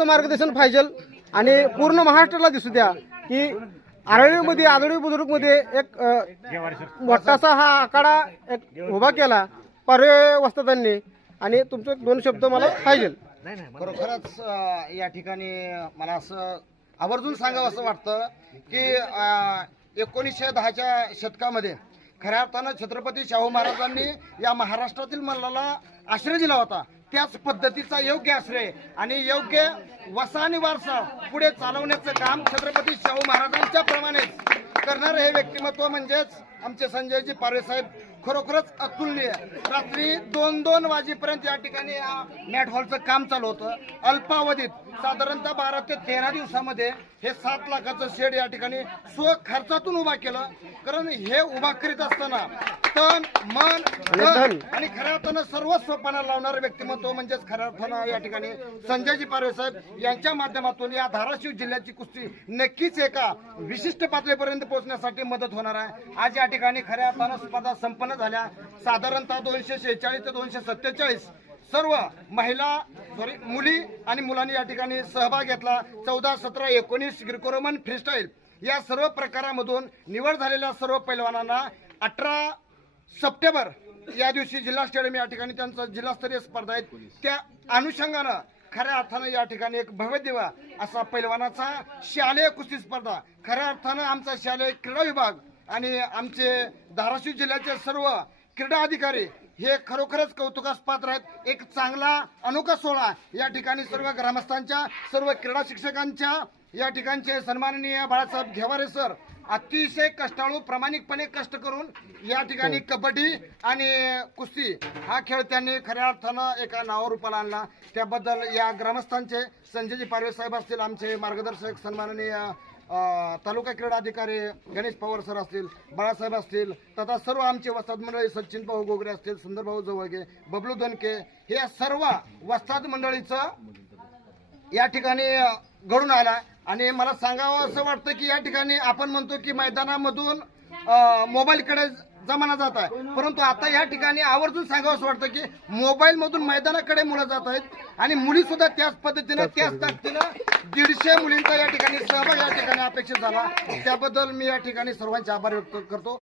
मार्गदर्शन पाहिजे. आणि पूर्ण महाराष्ट्राला दिसू द्या की आरळीमध्ये आदळी बुजुर्गमध्ये एक मोठासा हा आकडा एक उभा केला पारवे वस्तादांनी आणि तुमचे दोन शब्द मला पाहिजे. खरोखरच या ठिकाणी मला असं आवर्जून सांगावं असं वाटतं की एकोणीसशे दहाच्या शतकामध्ये खऱ्या अर्थानं छत्रपती शाहू महाराजांनी या महाराष्ट्रातील मल्लाला आश्रय दिला होता. त्याच पद्धतीचा योग्य आश्रय आणि योग्य वसा आणि वारसा पुढे चालवण्याचं काम छत्रपती शाहू महाराजांच्या प्रमाणेच करणारं हे व्यक्तिमत्व म्हणजेच आमचे संजयजी पारे साहेब खरोखरच अतुलनीय. रात्री दोन दोन वाजेपर्यंत या ठिकाणी या मॅट हॉलचं काम चालू होतं. अल्पावधीत साधारणतः बारा ते तेरा दिवसामध्ये हे सात लाखाचं शेड या ठिकाणी स्व खर्चातून उभा केलं. कारण हे उभा करीत असताना तन मन धन. आणि खऱ्या अर्थानं सर्वस्व पणा लावणारं व्यक्तिमत्व म्हणजेच खऱ्या अर्थानं या ठिकाणी संजयजी पारवे साहेब यांच्या माध्यमातून या धाराशिव जिल्ह्याची कुस्ती नक्कीच एका विशिष्ट पातळीपर्यंत पोहोचण्यासाठी मदत होणार आहे. आज या ठिकाणी खऱ्या अर्थानं स्पर्धा संपन्न झाल्या. साधारणतः दोनशे शेहेचाळीस ते दोनशे सत्तेचाळीस सर्व महिला सॉरी मुली आणि मुलांनी या ठिकाणी सहभाग घेतला. चौदा सतरा एकोणीस ग्रिकोरोमन फ्रीस्टाईल या सर्व प्रकारामधून निवड झालेल्या सर्व पैलवानांना अठरा सप्टेंबर या दिवशी जिल्हा स्टेडियम या ठिकाणी त्यांचा जिल्हास्तरीय स्पर्धा आहेत. त्या अनुषंगानं खऱ्या अर्थानं या ठिकाणी एक भव्य दिवा असा पैलवानाचा शालेय कुस्ती स्पर्धा. खऱ्या अर्थानं आमचा शालेय क्रीडा विभाग आणि आमचे धाराशिव जिल्ह्याचे सर्व क्रीडा अधिकारी हे खरोखरच कौतुकास पात्र आहेत. एक चांगला अनोखा सोहळा या ठिकाणी सर्व ग्रामस्थांच्या सर्व क्रीडा शिक्षकांच्या या ठिकाणचे सन्माननीय बाळासाहेब घेवारे सर अतिशय कष्टाळू प्रामाणिकपणे कष्ट करून या ठिकाणी कबड्डी आणि कुस्ती हा खेळ त्यांनी खऱ्या अर्थानं एका नावारूपाला आणला. त्याबद्दल या ग्रामस्थांचे संजयजी पारवे साहेब असतील आमचे मार्गदर्शक सन्माननीय तालुका क्रीडा अधिकारी गणेश पवार सर असतील बाळासाहेब असतील तथा सर्व आमचे वस्ताद मंडळी सचिन भाऊ गोगरे असतील सुंदर भाऊ जवळगे बबलू दोनके हे सर्व वस्ताद मंडळीचं या ठिकाणी घडून आला. आणि मला सांगावं असं वाटतं की या ठिकाणी आपण म्हणतो की मैदानामधून मोबाईलकडे जमाना जात आहे. परंतु आता या ठिकाणी आवर्जून सांगावं असं वाटतं की मोबाईल मधून मैदानाकडे मुलं जात आहेत आणि मुली सुद्धा त्याच पद्धतीनं त्याच ताकदीनं दीडशे मुलींचा या ठिकाणी सहभाग या ठिकाणी अपेक्षित झाला. त्याबद्दल मी या ठिकाणी सर्वांचे आभार व्यक्त करतो.